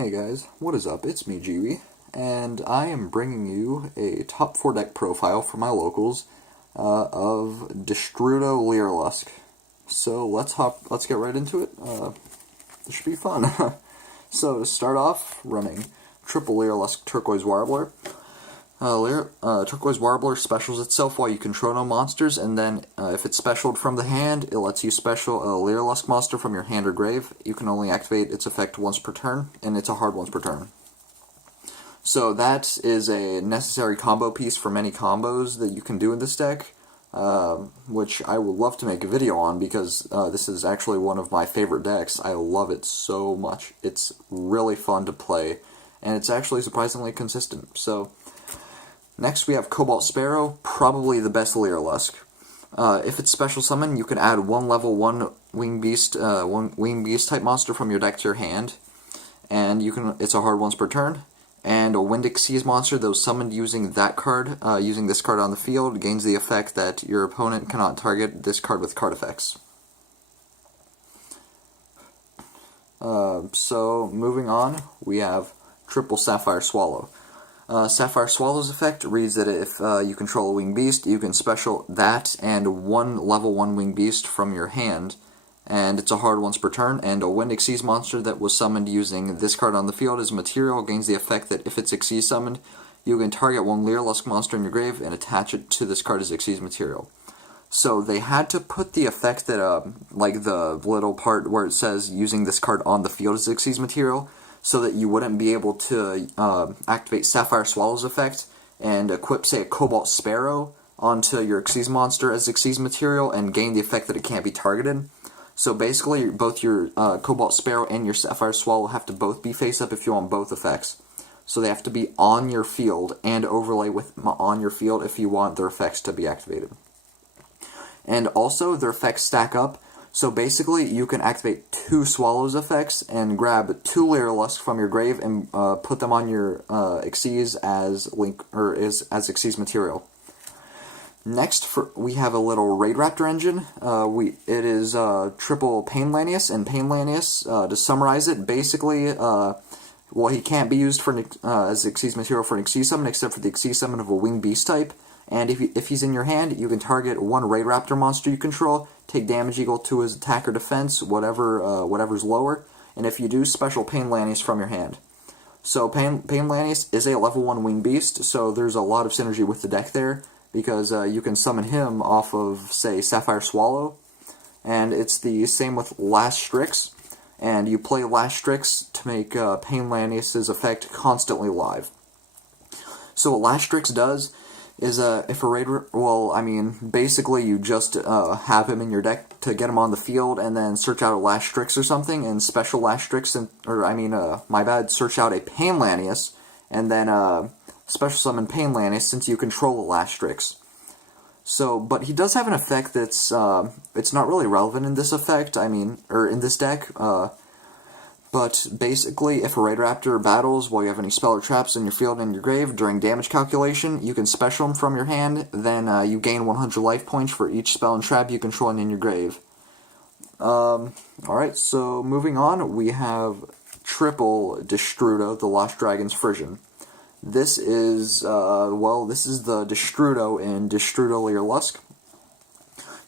Hey guys, what is up? It's me, Jiwi, and I am bringing you a top 4 deck profile for my locals of Destrudo Lyrilusc. So let's get right into it. This should be fun. So to start off, running triple Lyrilusc Turquoise Warbler. Turquoise Warbler specials itself while you control no monsters, and then if it's specialed from the hand, it lets you special a Lyrilusc monster from your hand or grave. You can only activate its effect once per turn, and it's a hard once per turn. So that is a necessary combo piece for many combos that you can do in this deck, which I would love to make a video on because this is actually one of my favorite decks. I love it so much. It's really fun to play, and it's actually surprisingly consistent. So next we have Cobalt Sparrow, probably the best Lyrilusc. If it's special summon, you can add one level 1 Wing Beast type monster from your deck to your hand, and it's a hard once per turn. And a Wind Xyz monster that was summoned using that card, using this card on the field, gains the effect that your opponent cannot target this card with card effects. So moving on, we have triple Sapphire Swallow. Sapphire Swallow's effect reads that if you control a Winged Beast, you can special that and one level 1 Winged Beast from your hand, and it's a hard once per turn. And a Wind Xyz monster that was summoned using this card on the field as material gains the effect that if it's Xyz summoned, you can target one Lyrilusc monster in your grave and attach it to this card as Xyz material. So they had to put the effect that, like the little part where it says using this card on the field as Xyz material, so that you wouldn't be able to activate Sapphire Swallow's effect and equip, say, a Cobalt Sparrow onto your Xyz monster as Xyz material and gain the effect that it can't be targeted. So basically, both your Cobalt Sparrow and your Sapphire Swallow have to both be face up if you want both effects. So they have to be on your field and overlay with on your field if you want their effects to be activated. And also, their effects stack up. So basically, you can activate 2 Swallows effects and grab 2 Lyrilusc from your grave and put them on your Xyz as as Xyz material. Next, we have a little Raid Raptor engine. It is triple Pain Lanius, and Pain Lanius, to summarize it, basically, well, he can't be used for as Xyz material for an Xyz summon except for the Xyz summon of a Winged Beast type. And if he's in your hand, you can target one Raid Raptor monster you control, take damage equal to his attack or defense, whatever's lower, and if you do, special Pain Lanius from your hand. So Pain Lanius is a level 1 Winged Beast, so there's a lot of synergy with the deck there, because you can summon him off of, say, Sapphire Swallow, and it's the same with Last Strix, and you play Last Strix to make Pain Lanius' effect constantly live. So what Last Strix does is if a raider, basically you just have him in your deck to get him on the field, and then search out a Last Strix or something, and special Last Strix, search out a Pain Lanius, and then special summon Pain Lanius since you control a Last Strix. So, but he does have an effect that's it's not really relevant in this effect. In this deck. But basically, if a Raid Raptor battles while you have any spell or traps in your field and in your grave during damage calculation, you can special him from your hand, then you gain 100 life points for each spell and trap you control in your grave. Alright, so moving on, we have triple Destrudo, the Lost Dragon's Frisian. This is, this is the Destrudo in Destrudo Lyrilusc.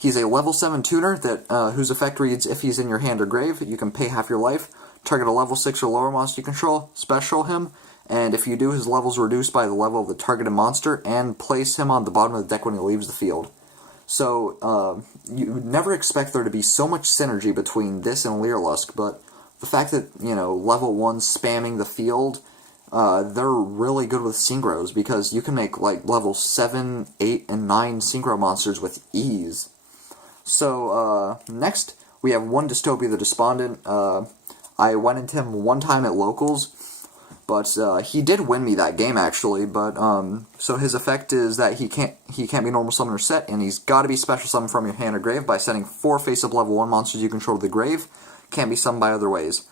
He's a level 7 tuner that whose effect reads, if he's in your hand or grave, you can pay half your life. Target a level 6 or lower monster you control, special him, and if you do, his level is reduced by the level of the targeted monster, and place him on the bottom of the deck when he leaves the field. So, you would never expect there to be so much synergy between this and Lyrilusc, but the fact that, level 1 spamming the field, they're really good with synchros, because you can make, level 7, 8, and 9 synchro monsters with ease. So, next, we have one Dystopia the Despondent. I went into him one time at locals, but he did win me that game actually. But so his effect is that he can't be normal summon or set, and he's got to be special summoned from your hand or grave by setting 4 face-up level 1 monsters you control to the grave. Can't be summoned by other ways.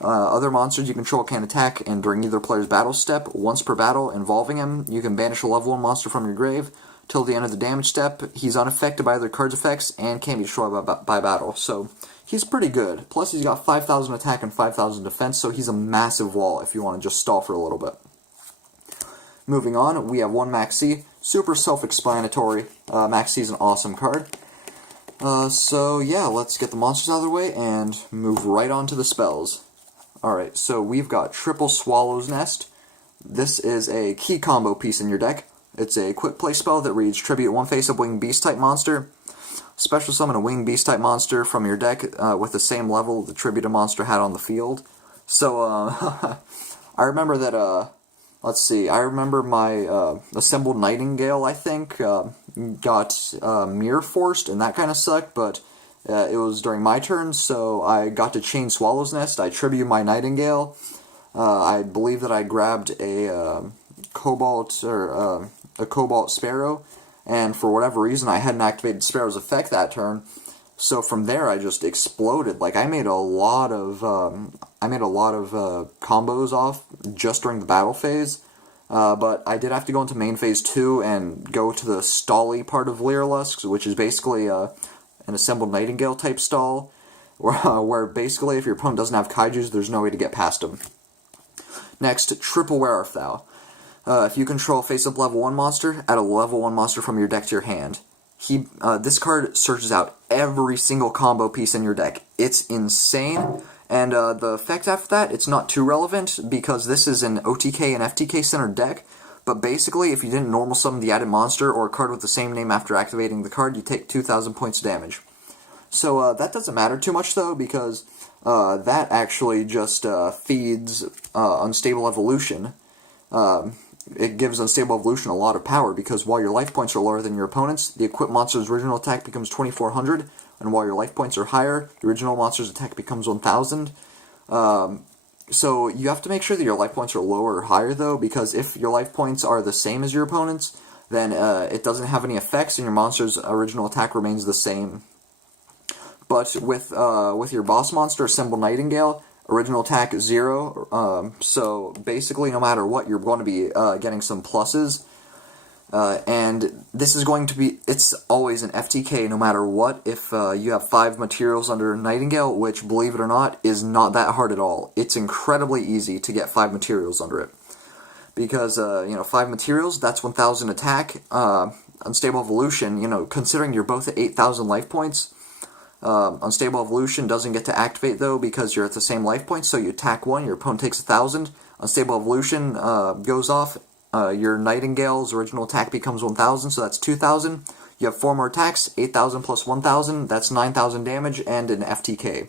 Other monsters you control can attack, and during either player's battle step, once per battle involving him, you can banish a level 1 monster from your grave. Till the end of the damage step, he's unaffected by other cards' effects and can't be destroyed by battle. So he's pretty good. Plus, he's got 5,000 attack and 5,000 defense, so he's a massive wall if you want to just stall for a little bit. Moving on, we have one Max C. Super self-explanatory. Max C is an awesome card. So yeah, let's get the monsters out of the way and move right on to the spells. Alright, so we've got Triple Swallow's Nest. This is a key combo piece in your deck. It's a quick play spell that reads tribute one face-up winged beast type monster. Special summon a winged beast type monster from your deck with the same level the tribute a monster had on the field. So I remember that, let's see, I remember my Assembled Nightingale, I think, got Mirror Forced, and that kind of sucked, but it was during my turn, so I got to chain Swallow's Nest. I tribute my Nightingale. I believe that I grabbed a Cobalt or a Cobalt Sparrow, and for whatever reason I hadn't activated Sparrow's effect that turn. So from there I just exploded. Like I made a lot of combos off just during the battle phase. But I did have to go into main phase 2 and go to the stally part of Lyriluscs, which is basically an Assembled Nightingale type stall, where basically if your opponent doesn't have kaijus, there's no way to get past them. Next, Triple Where Art Thou. If you control face-up level 1 monster, add a level 1 monster from your deck to your hand. This card searches out every single combo piece in your deck. It's insane. And the effect after that, it's not too relevant, because this is an OTK and FTK centered deck, but basically, if you didn't normal summon the added monster or a card with the same name after activating the card, you take 2,000 points of damage. So that doesn't matter too much, though, because that actually just feeds Unstable Evolution. It gives Unstable Evolution a lot of power, because while your life points are lower than your opponent's, the equipped monster's original attack becomes 2,400, and while your life points are higher, the original monster's attack becomes 1,000. So you have to make sure that your life points are lower or higher, though, because if your life points are the same as your opponent's, then it doesn't have any effects, and your monster's original attack remains the same. But with your boss monster, Assembled Nightingale, original attack is 0, so basically no matter what, you're going to be getting some pluses. And this is going to be, it's always an FTK no matter what if you have 5 materials under Nightingale, which, believe it or not, is not that hard at all. It's incredibly easy to get 5 materials under it. Because, 5 materials, that's 1,000 attack. Unstable Evolution, considering you're both at 8,000 life points, Unstable Evolution doesn't get to activate, though, because you're at the same life points, so you attack 1, your opponent takes 1,000. Unstable Evolution goes off. Your Nightingale's original attack becomes 1,000, so that's 2,000. You have 4 more attacks, 8,000 plus 1,000, that's 9,000 damage, and an FTK.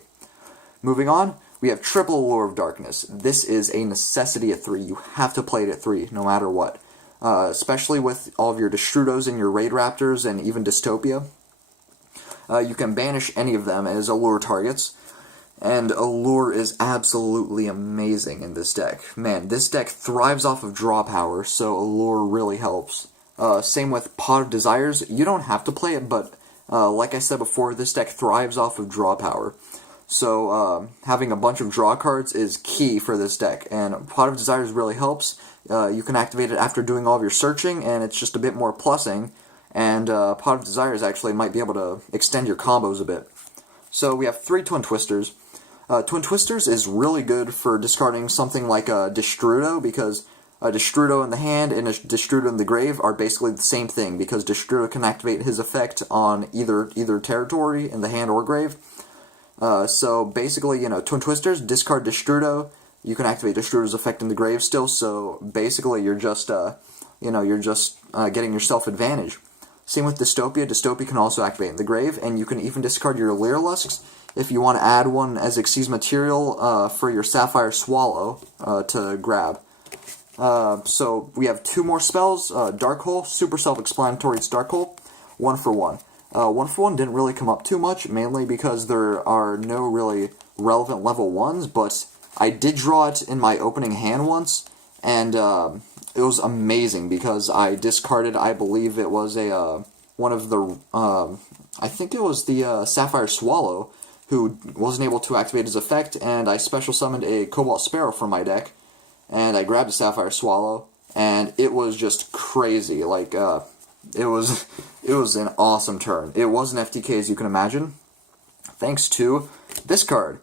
Moving on, we have Triple Allure of Darkness. This is a necessity at 3. You have to play it at 3, no matter what. Especially with all of your Destrudos and your Raid Raptors, and even Dystopia. You can banish any of them as Allure targets. And Allure is absolutely amazing in this deck. Man, this deck thrives off of draw power, so Allure really helps. Same with Pot of Desires. You don't have to play it, but like I said before, this deck thrives off of draw power. So having a bunch of draw cards is key for this deck, and Pot of Desires really helps. You can activate it after doing all of your searching, and it's just a bit more plussing. And Pot of Desires actually might be able to extend your combos a bit. So we have 3 Twin Twisters. Twin Twisters is really good for discarding something like a Destrudo, because a Destrudo in the hand and a Destrudo in the grave are basically the same thing, because Destrudo can activate his effect on either territory in the hand or grave. So basically, Twin Twisters, discard Destrudo, you can activate Destrudo's effect in the grave still, so basically you're just getting yourself advantage. Same with Dystopia. Dystopia can also activate in the grave, and you can even discard your Lyriluscs if you want to add one as Xyz material for your Sapphire Swallow to grab. So we have 2 more spells. Dark Hole, super self-explanatory, it's Dark Hole. 1 for 1. 1 for 1 didn't really come up too much, mainly because there are no really relevant level 1s, but I did draw it in my opening hand once, and it was amazing because I discarded, I believe it was one of the, I think it was the Sapphire Swallow, who wasn't able to activate his effect, and I special summoned a Cobalt Sparrow from my deck, and I grabbed a Sapphire Swallow, and it was just crazy. Like, it was an awesome turn. It was an FTK, as you can imagine, thanks to This card,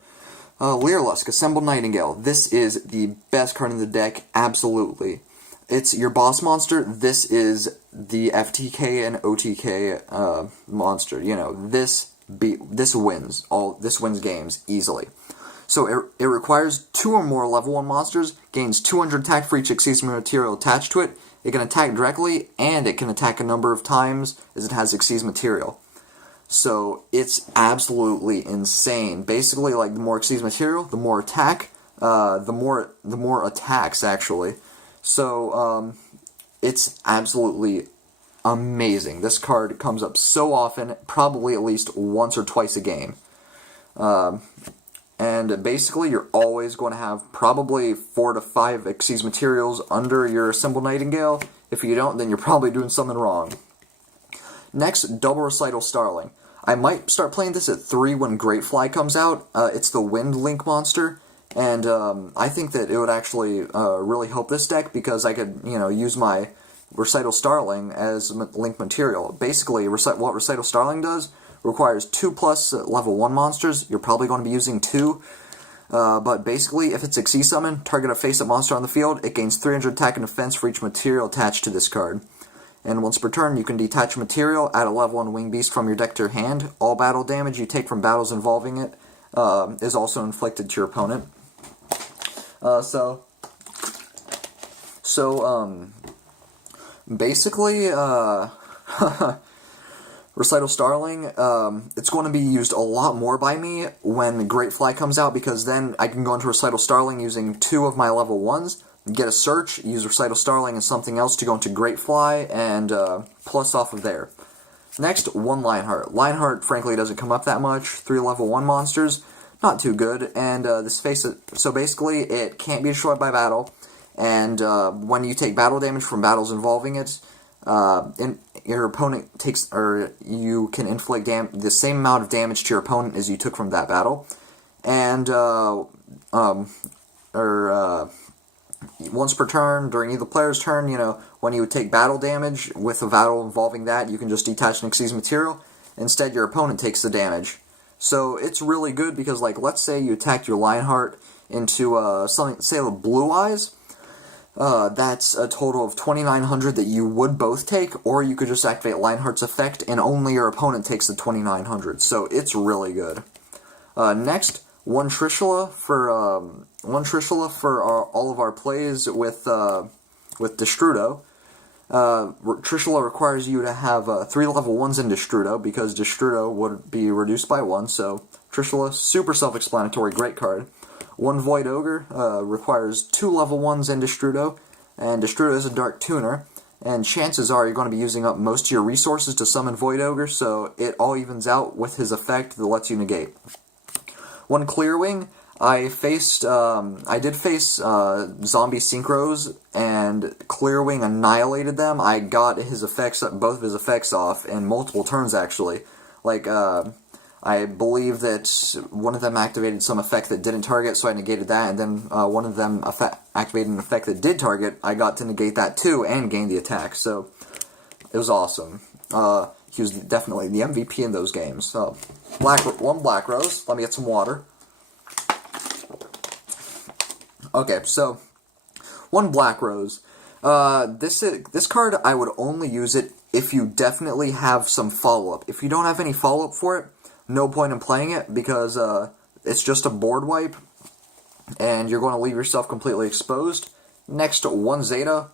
Lyrilusc, Assembled Nightingale. This is the best card in the deck, absolutely. It's your boss monster. This is the FTK and OTK monster. You know, this wins games easily. So it requires 2 or more level 1 monsters, gains 200 attack for each Exceeding material attached to it. It can attack directly, and it can attack a number of times as it has Exceeding material. So it's absolutely insane. Basically, like, the more Exceeding material, the more attack, the more attacks actually. So it's absolutely amazing. This card comes up so often, probably at least once or twice a game. And basically, you're always going to have probably 4 to 5 Exceeding materials under your Assembled Nightingale. If you don't, then you're probably doing something wrong. Next, Double Recital Starling. I might start playing this at 3 when Great Fly comes out. It's the Wind Link monster, and I think that it would actually really help this deck because I could, use my Recital Starling as link material. Basically, what Recital Starling does requires 2+ level 1 monsters. You're probably going to be using 2. But basically, if it's Exceed Summon, target a face-up monster on the field, it gains 300 attack and defense for each material attached to this card. And once per turn, you can detach material, add a level 1 Winged Beast from your deck to your hand. All battle damage you take from battles involving it is also inflicted to your opponent. Basically, Recital Starling, it's going to be used a lot more by me when Great Fly comes out, because then I can go into Recital Starling using 2 of my level 1s, get a search, use Recital Starling and something else to go into Great Fly, and plus off of there. Next, 1 Lionheart. Lionheart, frankly, doesn't come up that much. 3 level 1 monsters, not too good, and so basically, it can't be destroyed by battle, and when you take battle damage from battles involving it, your opponent takes, or you can inflict the same amount of damage to your opponent as you took from that battle, and once per turn, during either player's turn, when you would take battle damage with a battle involving that, you can just detach an Exceed material. Instead, your opponent takes the damage. So it's really good because, like, let's say you attacked your Lionheart into something, say, the Blue Eyes. That's a total of 2,900 that you would both take, or you could just activate Lionheart's effect, and only your opponent takes the 2,900. So it's really good. Next, one Trishula for all of our plays with Destrudo. Trishula requires you to have 3 level 1s in Destrudo, because Destrudo would be reduced by 1, so Trishula, super self-explanatory, great card. 1 Void Ogre requires 2 level 1s in Destrudo, and Destrudo is a Dark Tuner, and chances are you're going to be using up most of your resources to summon Void Ogre, so it all evens out with his effect that lets you negate. 1 Clearwing. I did face zombie synchros, and Clearwing annihilated them. I got both of his effects off in multiple turns, actually. Like, I believe that one of them activated some effect that didn't target, so I negated that, and then one of them activated an effect that did target. I got to negate that too, and gain the attack, so it was awesome. He was definitely the MVP in those games. 1 Black Rose. Let me get some water. Okay, so 1 Black Rose. This card, I would only use it if you definitely have some follow-up. If you don't have any follow-up for it, no point in playing it, because it's just a board wipe, and you're going to leave yourself completely exposed. Next, 1 Zeta.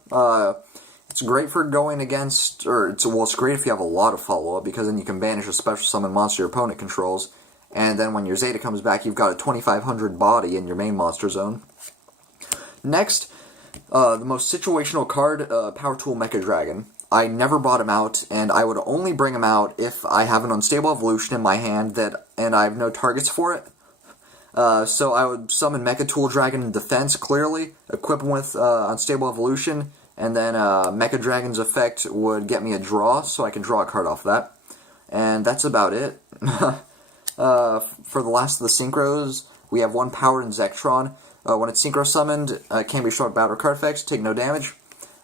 It's great for going against, it's great if you have a lot of follow-up, because then you can banish a special summon monster your opponent controls, and then when your Zeta comes back, you've got a 2,500 body in your main monster zone. Next, the most situational card, Power Tool Mecha Dragon. I never brought him out, and I would only bring him out if I have an Unstable Evolution in my hand and I have no targets for it. So I would summon Mecha Tool Dragon in defense, clearly, equip him with Unstable Evolution, and then Mecha Dragon's effect would get me a draw, so I can draw a card off that. And that's about it. For the last of the Synchros, we have 1 Powered Zektron. When it's Synchro summoned, it can be short battle card effects, take no damage.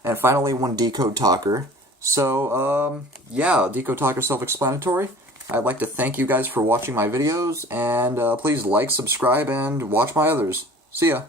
And finally, 1 Decode Talker. So, yeah, Decode Talker self-explanatory. I'd like to thank you guys for watching my videos, and please like, subscribe, and watch my others. See ya!